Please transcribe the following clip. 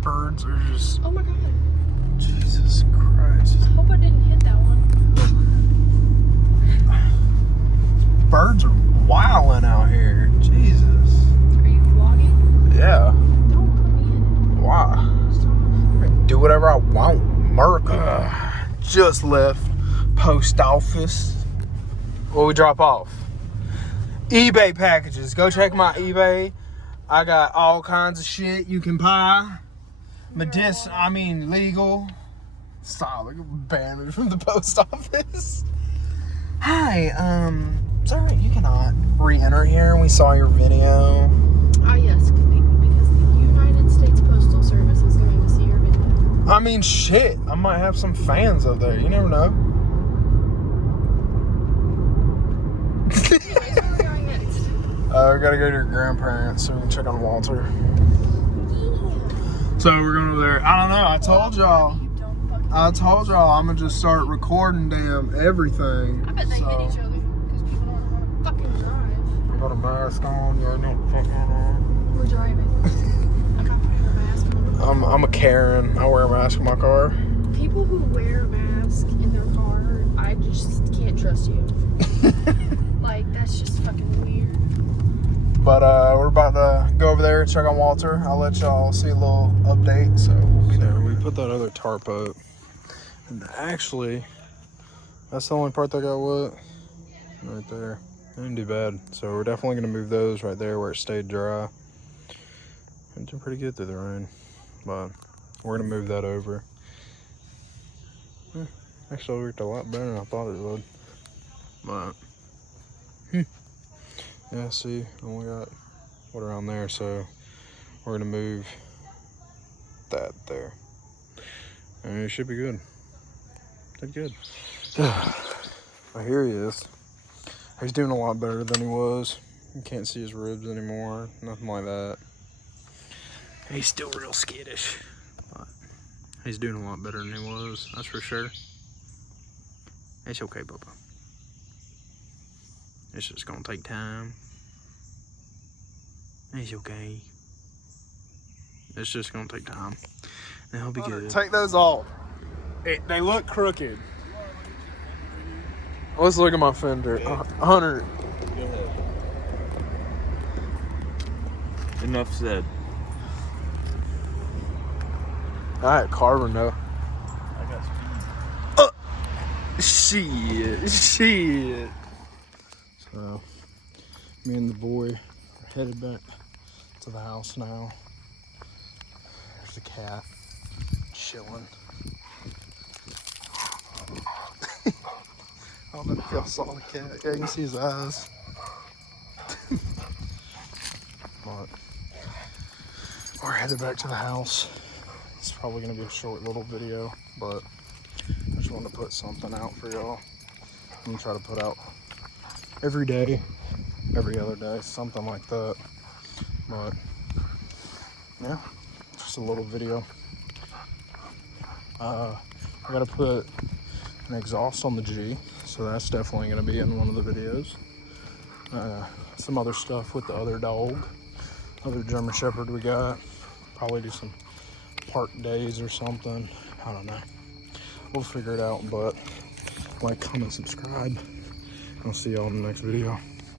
birds are just... Oh my god. Jesus Christ. I hope I didn't hit that one. Birds are wilding out here. Jesus. Are you vlogging? Yeah. Don't put me in it. Why? Stop. I can do whatever I want. America. Just left post office. What we drop off? eBay packages. Go check my eBay. I got all kinds of shit you can buy. Legal. Stop, like banned me from the post office. Hi, sir, you cannot re-enter here. We saw your video. Ah, yes, because the United States Postal Service is going to see your video. I mean, shit. I might have some fans up there. You never know. Anyways, where are we going next? We gotta go to your grandparents so we can check on Walter. Yeah. So we're going over there. I don't know. I told y'all I'm gonna just start recording damn everything. I bet they hit each other because people don't want to fucking drive. I got a mask on. Yeah, no fucking on. We're driving. I'm not putting a mask on. I'm a Karen. I wear a mask in my car. People who wear a mask in their car, I just can't trust you. Like, that's just fucking weird. But we're about to go over there and check on Walter. I'll let y'all see a little update. So we'll be there. We put that other tarp up. And actually, that's the only part that got wet. Right there. Didn't do bad. So we're definitely going to move those right there where it stayed dry. It did pretty good through the rain. But we're going to move that over. Actually, it worked a lot better than I thought it would. But, yeah, see, we got what around there. So we're going to move that there. And it should be good. Did good. Well, here he is. He's doing a lot better than he was. You can't see his ribs anymore. Nothing like that. He's still real skittish. But he's doing a lot better than he was. That's for sure. It's okay, Bubba. It's just gonna take time. It's okay. It's just gonna take time. And he'll be good. Take those off. They look crooked. Let's look at my fender. 100. Go ahead. Enough said. I had carbon though. I got speed. Shit. So, me and the boy are headed back to the house now. There's the cat chilling. I don't know if y'all saw the cat. Yeah, you can see his eyes. But we're headed back to the house. It's probably going to be a short little video, but I just wanted to put something out for y'all. I'm going to try to put out every day, every other day, something like that. But yeah, just a little video. I got to put an exhaust on the G, so that's definitely going to be in one of the videos. Some other stuff with the other dog, other German Shepherd we got. Probably do some park days or something. I don't know. We'll figure it out, but like, comment, subscribe. I'll see y'all in the next video.